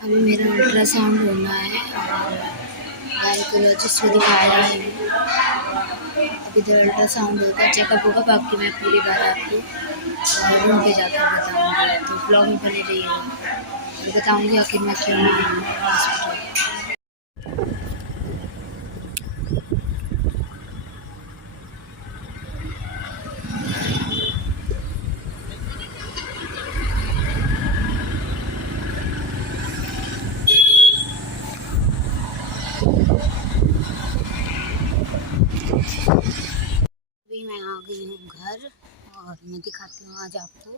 अभी मेरा अल्ट्रासाउंड होना है और गायकोलॉजिस्ट को दिखाया है। अभी इधर अल्ट्रासाउंड होगा, चेकअप होगा, बाकी मैं पूरी बात आपको रूम पे जाकर बताऊंगी। तो ब्लॉग में बने रहिएगा और बताऊंगी आखिर मैं क्यों आई हूँ हॉस्पिटल। अभी मैं आ गई हूँ घर और मैं दिखाती हूँ आज आपको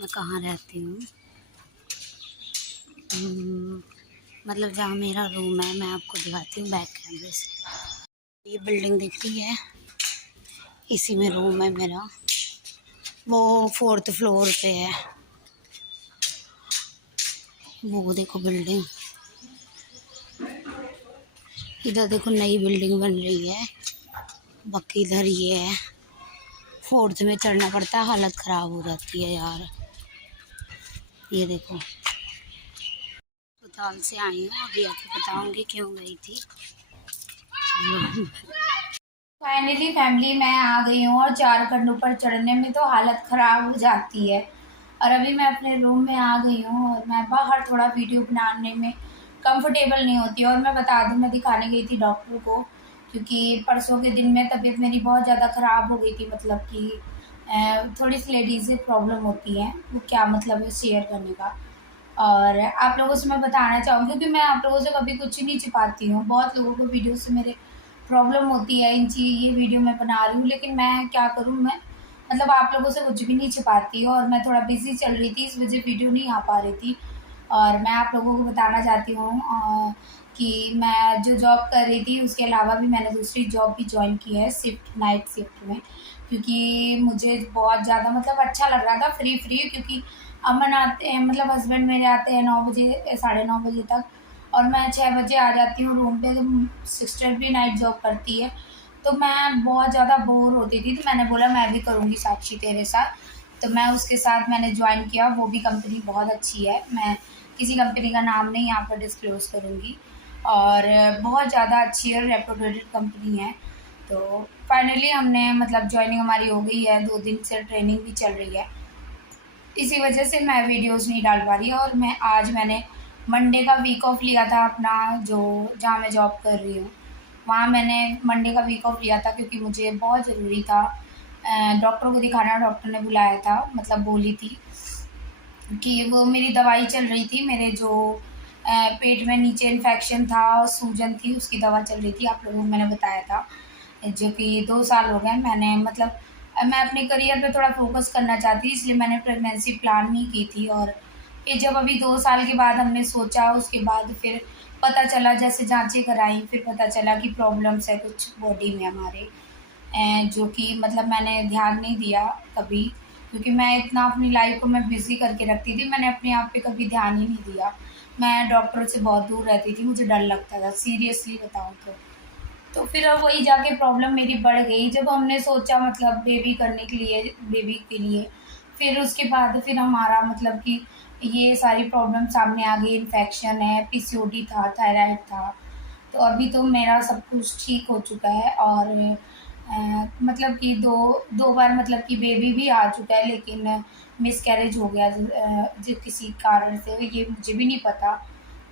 मैं कहाँ रहती हूँ। मतलब जहाँ मेरा रूम है मैं आपको दिखाती हूँ बैक कैमरे से। ये बिल्डिंग दिख रही है, इसी में रूम है मेरा, वो 4th फ्लोर पे है। वो देखो बिल्डिंग, इधर देखो नई बिल्डिंग बन रही है, बाकी इधर ये है। 4th में चढ़ना पड़ता है, हालत ख़राब हो जाती है यार। ये देखो अस्पताल से आई हूँ, अभी आपको बताऊँगी क्यों गई थी। फाइनली फैमिली मैं आ गई हूँ और 4 खंडों पर चढ़ने में तो हालत ख़राब हो जाती है। और अभी मैं अपने रूम में आ गई हूँ और मैं बाहर थोड़ा वीडियो बनाने में कंफर्टेबल नहीं होती। और मैं बता दूँ, मैं दिखाने गई थी डॉक्टर को, क्योंकि परसों के दिन में तबीयत मेरी बहुत ज़्यादा ख़राब हो गई थी। मतलब कि थोड़ी सी लेडीज़ से प्रॉब्लम होती है, वो क्या मतलब है शेयर करने का। और आप लोगों से मैं बताना चाहूँगी, क्योंकि मैं आप लोगों से कभी कुछ नहीं छिपाती हूँ। बहुत लोगों को वीडियो से मेरे प्रॉब्लम होती है, इन चीज़ ये वीडियो मैं बना रही हूँ, लेकिन मैं क्या करूँ, मैं मतलब आप लोगों से कुछ भी नहीं छिपाती हूँ। और मैं थोड़ा बिज़ी चल रही थी, इस वजह वीडियो नहीं आ पा रही थी। और मैं आप लोगों को बताना चाहती हूँ कि मैं जो जॉब कर रही थी उसके अलावा भी मैंने दूसरी जॉब भी जॉइन की है, शिफ्ट नाइट शिफ्ट में, क्योंकि मुझे बहुत ज़्यादा मतलब अच्छा लग रहा था फ्री क्योंकि अमन आते हैं, मतलब हस्बैंड मेरे आते हैं 9 बजे 9:30 बजे तक, और मैं 6 बजे आ जाती हूँ रूम पे। तो सिस्टर भी नाइट जॉब करती है, तो मैं बहुत ज़्यादा बोर होती थी। तो मैंने बोला मैं भी करूँगी साक्षी तेरे साथ। तो मैं उसके साथ मैंने ज्वाइन किया। वो भी कंपनी बहुत अच्छी है, मैं किसी कंपनी का नाम नहीं यहाँ पर डिस्क्लोज़ करूँगी, और बहुत ज़्यादा अच्छी और रेपुटेड कंपनी है। तो फाइनली हमने मतलब ज्वाइनिंग हमारी हो गई है, 2 दिन से ट्रेनिंग भी चल रही है। इसी वजह से मैं वीडियोस नहीं डाल पा रही। और मैंने मंडे का वीक ऑफ लिया था अपना, जो जहाँ मैं जॉब कर रही हूँ वहाँ मैंने मंडे का वीक ऑफ लिया था, क्योंकि मुझे बहुत ज़रूरी था डॉक्टर को दिखाना। डॉक्टर ने बुलाया था, मतलब बोली थी कि वो मेरी दवाई चल रही थी, मेरे जो पेट में नीचे इन्फेक्शन था और सूजन थी, उसकी दवा चल रही थी। आप लोगों को मैंने बताया था, जो कि 2 साल हो गए। मैंने मतलब मैं अपने करियर पे थोड़ा फोकस करना चाहती थी, इसलिए मैंने प्रेगनेंसी प्लान नहीं की थी। और फिर जब अभी 2 साल के बाद हमने सोचा, उसके बाद फिर पता चला, जैसे जांचें कराई, फिर पता चला कि प्रॉब्लम्स है कुछ बॉडी में हमारे, जो कि मतलब मैंने ध्यान नहीं दिया कभी, क्योंकि मैं इतना अपनी लाइफ को मैं बिज़ी करके रखती थी, मैंने अपने आप पे कभी ध्यान ही नहीं दिया। मैं डॉक्टर से बहुत दूर रहती थी, मुझे डर लगता था सीरियसली बताऊँ तो। तो फिर अब वही जाके प्रॉब्लम मेरी बढ़ गई, जब हमने सोचा मतलब बेबी करने के लिए, बेबी के लिए। फिर उसके बाद फिर हमारा मतलब कि ये सारी प्रॉब्लम सामने आ गई, इन्फेक्शन है, पीसीओडी था, थायराइड था। तो अभी तो मेरा सब कुछ ठीक हो चुका है। और मतलब कि दो बार मतलब कि बेबी भी आ चुका है, लेकिन मिसकैरेज हो गया जो किसी कारण से, ये मुझे भी नहीं पता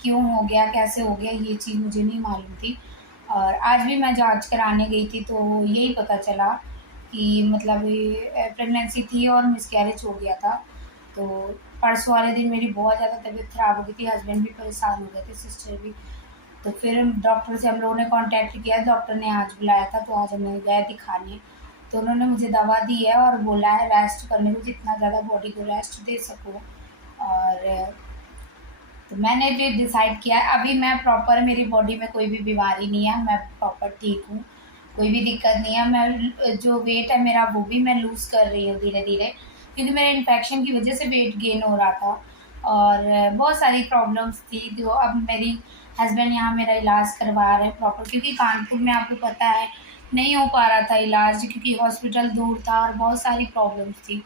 क्यों हो गया, कैसे हो गया, ये चीज़ मुझे नहीं मालूम थी। और आज भी मैं जांच कराने गई थी तो यही पता चला कि मतलब ये प्रेगनेंसी थी और मिसकैरेज हो गया था। तो परसों वाले दिन मेरी बहुत ज़्यादा तबीयत ख़राब हो गई थी, हस्बैंड भी परेशान हो गए थे, सिस्टर भी। तो फिर डॉक्टर से हम लोगों ने कांटेक्ट किया, डॉक्टर ने आज बुलाया था तो आज हम लोग गए दिखाने। तो उन्होंने मुझे दवा दी है और बोला है रेस्ट करने को, जितना ज़्यादा बॉडी को रेस्ट दे सको। और तो मैंने भी डिसाइड किया है, अभी मैं प्रॉपर, मेरी बॉडी में कोई भी बीमारी नहीं है, मैं प्रॉपर ठीक हूँ, कोई भी दिक्कत नहीं है। मैं जो वेट है मेरा वो भी मैं लूज़ कर रही हूँ धीरे धीरे, क्योंकि मेरे इन्फेक्शन की वजह से वेट गेन हो रहा था और बहुत सारी प्रॉब्लम्स थी। जो अब मेरी हस्बैंड यहाँ मेरा इलाज करवा रहे हैं प्रॉपर, क्योंकि कानपुर में आपको पता है नहीं हो पा रहा था इलाज, क्योंकि हॉस्पिटल दूर था और बहुत सारी प्रॉब्लम्स थी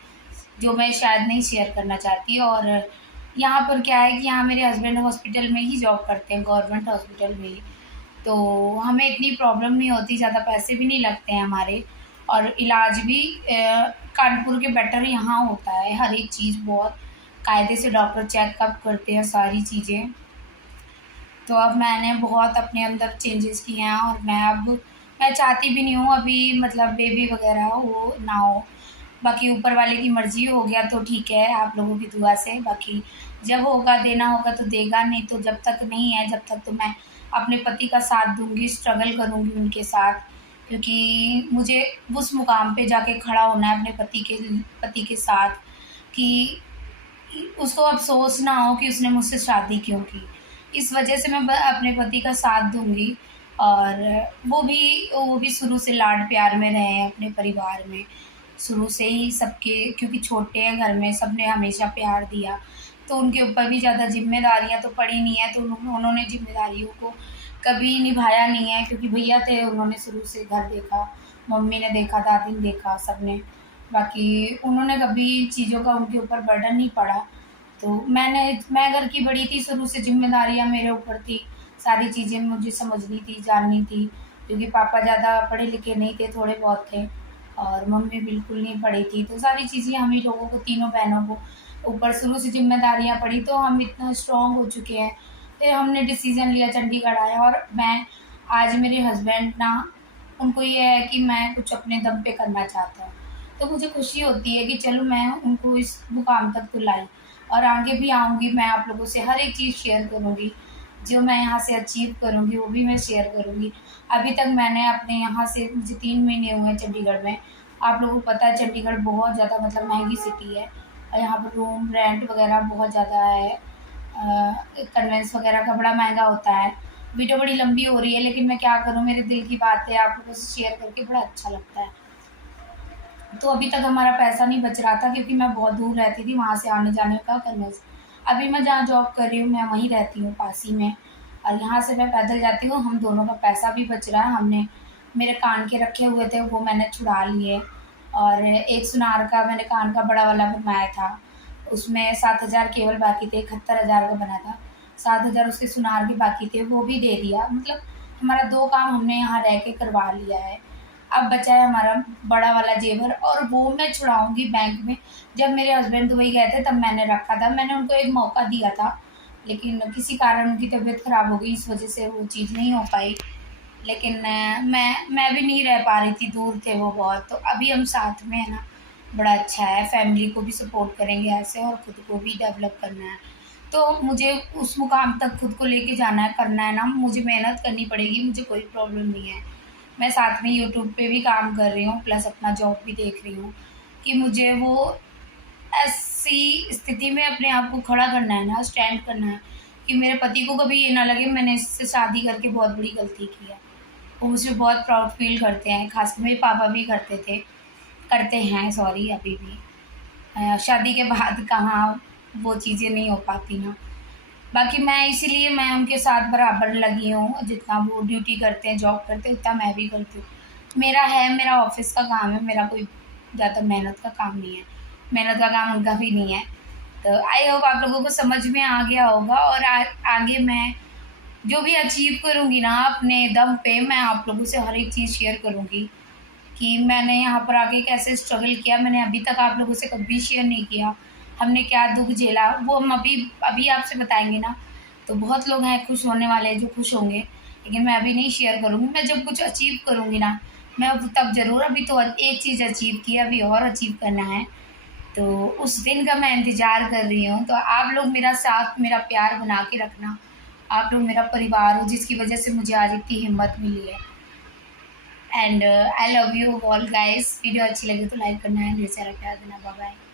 जो मैं शायद नहीं शेयर करना चाहती। और यहाँ पर क्या है कि यहाँ मेरे हस्बैंड हॉस्पिटल में ही जॉब करते हैं, गवर्नमेंट हॉस्पिटल में ही, तो हमें इतनी प्रॉब्लम नहीं होती, ज़्यादा पैसे भी नहीं लगते हैं हमारे, और इलाज भी कानपुर के बेटर यहाँ होता है। हर एक चीज़ बहुत कायदे से डॉक्टर चेकअप करते हैं सारी चीज़ें। तो अब मैंने बहुत अपने अंदर चेंजेस किए हैं और मैं चाहती भी नहीं हूँ अभी मतलब बेबी वगैरह हो ना हो। बाकी ऊपर वाले की मर्ज़ी, हो गया तो ठीक है आप लोगों की दुआ से, बाकी जब होगा देना होगा तो देगा, नहीं तो जब तक नहीं है जब तक तो मैं अपने पति का साथ दूँगी, स्ट्रगल करूँगी उनके साथ, क्योंकि मुझे उस मुकाम पे जाके खड़ा होना है अपने पति के साथ कि उसको अफ़सोस ना हो कि उसने मुझसे शादी क्यों की। इस वजह से मैं अपने पति का साथ दूँगी। और वो भी शुरू से लाड प्यार में रहे हैं अपने परिवार में, शुरू से ही सबके, क्योंकि छोटे हैं घर में, सबने हमेशा प्यार दिया, तो उनके ऊपर भी ज़्यादा ज़िम्मेदारियाँ तो पड़ी नहीं है, तो उन्होंने ज़िम्मेदारियों को कभी निभाया नहीं है, क्योंकि भैया थे, उन्होंने शुरू से घर देखा, मम्मी ने देखा, दादी ने देखा, सबने। बाकी उन्होंने कभी चीज़ों का उनके ऊपर बर्डन नहीं पड़ा। तो मैं घर की बड़ी थी, शुरू से ज़िम्मेदारियाँ मेरे ऊपर थी, सारी चीज़ें मुझे समझनी थी, जाननी थी, क्योंकि पापा ज़्यादा पढ़े लिखे नहीं थे, थोड़े बहुत थे, और मम्मी बिल्कुल नहीं पढ़ी थी। तो सारी चीज़ें हम ही लोगों को, तीनों बहनों को ऊपर शुरू से ज़िम्मेदारियाँ पड़ी, तो हम इतना स्ट्रॉन्ग हो चुके हैं। फिर हमने डिसीज़न लिया, चंडीगढ़ आए, और मैं आज मेरे हस्बैंड ना, उनको ये है कि मैं कुछ अपने दम पे करना चाहता हूँ। तो मुझे खुशी होती है कि चलो मैं उनको इस मुकाम तक तो लाई, और आगे भी आऊँगी, मैं आप लोगों से हर एक चीज़ शेयर करूँगी, जो मैं यहाँ से अचीव करूँगी वो भी मैं शेयर करूँगी। अभी तक मैंने अपने यहाँ से, मुझे 3 महीने हुए हैं चंडीगढ़ में। आप लोगों को पता है चंडीगढ़ बहुत ज़्यादा मतलब महंगी सिटी है, और यहाँ पर रूम रेंट वगैरह बहुत ज़्यादा है, कन्वेंस वगैरह का बड़ा महंगा होता है। वीडियो बड़ी लंबी हो रही है, लेकिन मैं क्या करूँ, मेरे दिल की बात है, आप लोगों से शेयर करके बड़ा अच्छा लगता है। तो अभी तक हमारा पैसा नहीं बच रहा था, क्योंकि मैं बहुत दूर रहती थी, वहाँ से आने जाने का कन्वेंस। अभी मैं जहाँ जॉब कर रही हूँ मैं वहीं रहती हूँ, पास ही में, और यहाँ से मैं पैदल जाती हूँ। हम दोनों का पैसा भी बच रहा है। हमने मेरे कान के रखे हुए थे वो मैंने छुड़ा लिए, और एक सुनार का मैंने कान का बड़ा वाला बनवाया था, उसमें 7,000 केवल बाकी थे, 71,000 का बना था, 7,000 उसके सुनार के बाकी थे, वो भी दे दिया। मतलब हमारा 2 काम हमने यहाँ रह के करवा लिया है। अब बचा है हमारा बड़ा वाला जेवर, और वो मैं छुड़ाऊँगी बैंक में। जब मेरे हस्बैंड दुबई गए थे तब मैंने रखा था, मैंने उनको एक मौका दिया था, लेकिन किसी कारण उनकी तबीयत ख़राब हो गई, इस वजह से वो चीज़ नहीं हो पाई। लेकिन मैं भी नहीं रह पा रही थी, दूर थे वो बहुत, तो अभी हम साथ में हैं ना, बड़ा अच्छा है। फैमिली को भी सपोर्ट करेंगे ऐसे, और खुद को भी डेवलप करना है। तो मुझे उस मुकाम तक खुद को लेके जाना है, करना है ना, मुझे मेहनत करनी पड़ेगी, मुझे कोई प्रॉब्लम नहीं है। मैं साथ में यूट्यूब पे भी काम कर रही हूँ, प्लस अपना जॉब भी देख रही हूँ, कि मुझे वो ऐसी स्थिति में अपने आप को खड़ा करना है ना, स्टैंड करना है, कि मेरे पति को कभी ये ना लगे मैंने इससे शादी करके बहुत बड़ी गलती की है। वो मुझे बहुत प्राउड फील करते हैं, खासकर मेरे पापा भी करते हैं, सॉरी, अभी भी। शादी के बाद कहाँ वो चीज़ें नहीं हो पाती ना। बाकी मैं इसीलिए मैं उनके साथ बराबर लगी हूँ, जितना वो ड्यूटी करते हैं, जॉब करते हैं, उतना मैं भी करती हूँ। मेरा ऑफ़िस का काम है, मेरा कोई ज़्यादा मेहनत का काम नहीं है, मेहनत का काम उनका भी नहीं है। तो आई होप आप लोगों को समझ में आ गया होगा, और आगे मैं जो भी अचीव करूँगी ना अपने दम पे, मैं आप लोगों से हर एक चीज़ शेयर करूँगी, कि मैंने यहाँ पर आके कैसे स्ट्रगल किया, मैंने अभी तक आप लोगों से कभी शेयर नहीं किया। हमने क्या दुःख झेला वो हम अभी अभी आपसे बताएँगे ना, तो बहुत लोग हैं खुश होने वाले जो खुश होंगे, लेकिन मैं अभी नहीं शेयर करूँगी। मैं जब कुछ अचीव करूँगी ना, मैं तब ज़रूर। अभी तो एक चीज़ अचीव की है, अभी और अचीव करना है, तो उस दिन का मैं इंतज़ार कर रही हूँ। तो आप लोग मेरा साथ, मेरा प्यार बना के रखना। आप लोग मेरा परिवार हो, जिसकी वजह से मुझे आज इतनी हिम्मत मिली है। And I love you all guys. Video अच्छी लगी तो लाइक करना है, ढेर सारा प्यार देना। Bye bye.